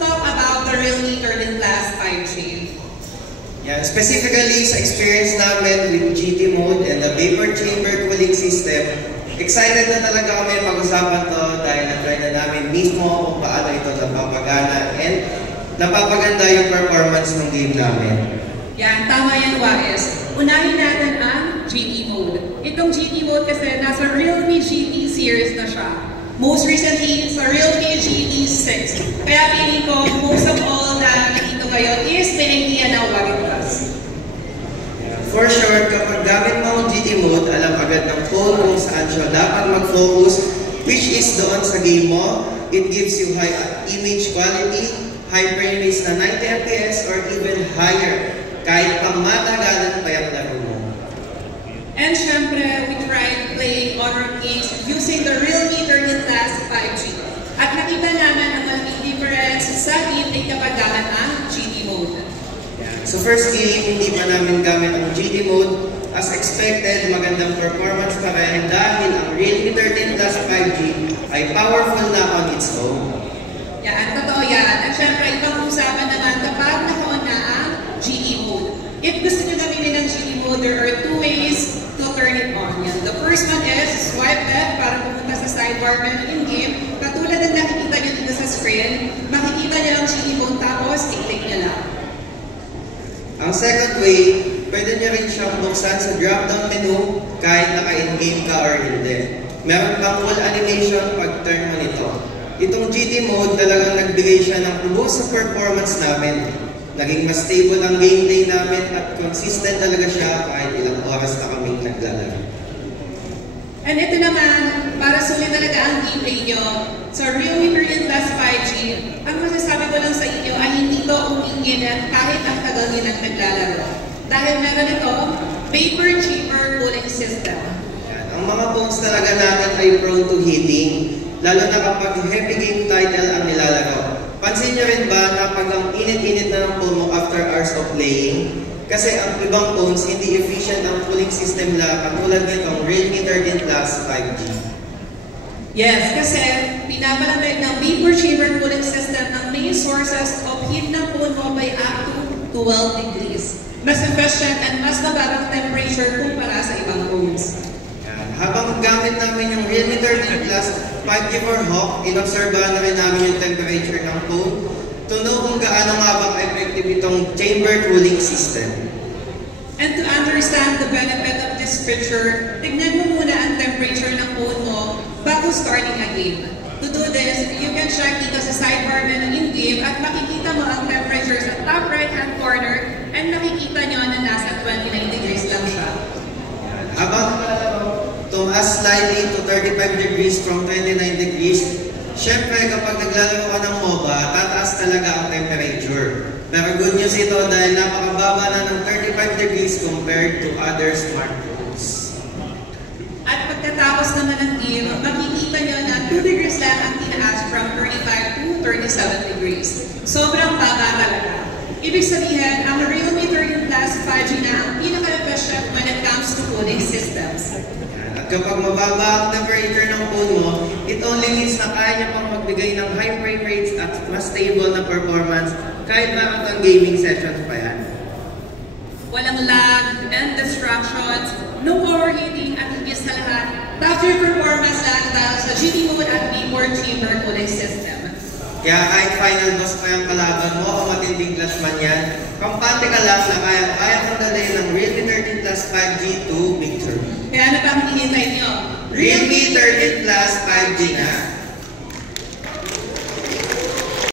talk about the Realme 13 Plus 5G. Yeah, specifically sa experience namin with GT mode and the vapor chamber cooling system, excited na talaga kami pag-usapan to dahil na-try na namin mismo kung paano ito napapagana and napapaganda yung performance ng game namin. Yan, tama yan, Wais. Unahin natin ang GT mode. Itong GT mode kasi nasa Realme GT series na siya. Most recently, sa Realme GT 6. Kaya piling ko, most of all na nakita ngayon is may idea na what it does. For sure, kapag gamit mo ang GT mode, alam agad ng phone kung saan siya dapat mag-focus, which is doon sa game mo. It gives you high image quality, high frame rates na 90 FPS or even higher, kahit pang matagalan pa yung laro mo. And syempre, we tried playing horror games using the Realme 13 Plus 5G. At nakita naman ang malaking difference sa gameplay kapag gamit ang GT mode. So first game, hindi pa namin gamit ang GT mode. As expected, magandang performance pa rin dahil ang Realme 13 Plus 5G ay powerful na on its own. Yan, totoo yan. At syempre, ibang usapan naman kapag naka-on na ang GT mode. If gusto nyo gamitin ng GT mode, there are two ways to turn it on. Yan. The first one is swipe left para pumunta sa sidebar menu in-game. Katulad ng nakikita nyo dito sa screen, makikita nyo ang GT mode tapos i-click nyo lang. Ang second way, pwede nyo rin siyang buksan sa drop-down menu kahit naka-in-game ka or hindi. Meron pang full animation pag turn mo nito. Itong GT mode talagang nagbigay siya ng ubos sa performance namin. Naging mas stable ang gameplay namin at consistent talaga siya kahit ilang oras na kaming naglalaro. And ito naman, para sulit talaga ang gameplay nyo, sa Realme 13 Plus 5G, ang masasabi ko lang sa inyo ay hindi ito umiinginan kahit ang tagal nyo nang naglalaro. Dahil meron ito, vapor chamber cooling system. Yan. Ang mga phones talaga natin ay prone to heating, lalo na kapag heavy game title ang nilalaro. Pansin nyo rin ba na pag ang init-init na ng phone mo after hours of playing? Kasi ang ibang phones, hindi efficient ang cooling system nila katulad nitong Realme 13 Plus 5G. Yes, kasi pinapalamig ng vapor chamber cooling system ang main sources of heat ng phone mo by up to 12 degrees. Mas efficient and mas mababang temperature kumpara sa ibang phones. Habang gamit namin yung Realme 13 Plus 5G for Hawk, inobserbahan na rin namin yung temperature ng phone to know kung gaano nga bang effective itong chamber cooling system. And to understand the benefit of this feature, tignan mo muna ang temperature ng phone mo bago starting a game. To do this, you can check dito sa sidebar menu in-game at makikita mo ang temperature sa top right-hand corner and makikita nyo na nasa 29 degrees lang siya. Habang tumaas slightly to 35 degrees from 29 degrees, syempre kapag naglalaro ka ng MOBA, tataas talaga ang temperature. Pero good news ito dahil napakababa na ng 35 degrees compared to other smartphones. At pagkatapos naman ng game, makikita nyo na 2 degrees lang ang tinaas from 35 to 37 degrees. Sobrang baba talaga. Ibig sabihin, ang Realme 13 Plus 5G na ang pinaka-efficient when it comes to cooling systems. At kapag mababa ang temperature ng phone mo, it only means na kaya niya pang magbigay ng high frame rates at mas stable na performance kahit marathon gaming sessions pa yan. Walang lag and distractions, no overheating at higit sa lahat, top tier performance lang dahil sa GT mode at vapor chamber cooling system. Kaya kahit final boss pa yung kalaban mo o matinding class man yan, kampante ka lang na kaya kang dalhin ng Realme 13 Plus 5G to victory. Kaya ano pang hinihintay nyo? Realme 13 Plus 5G na!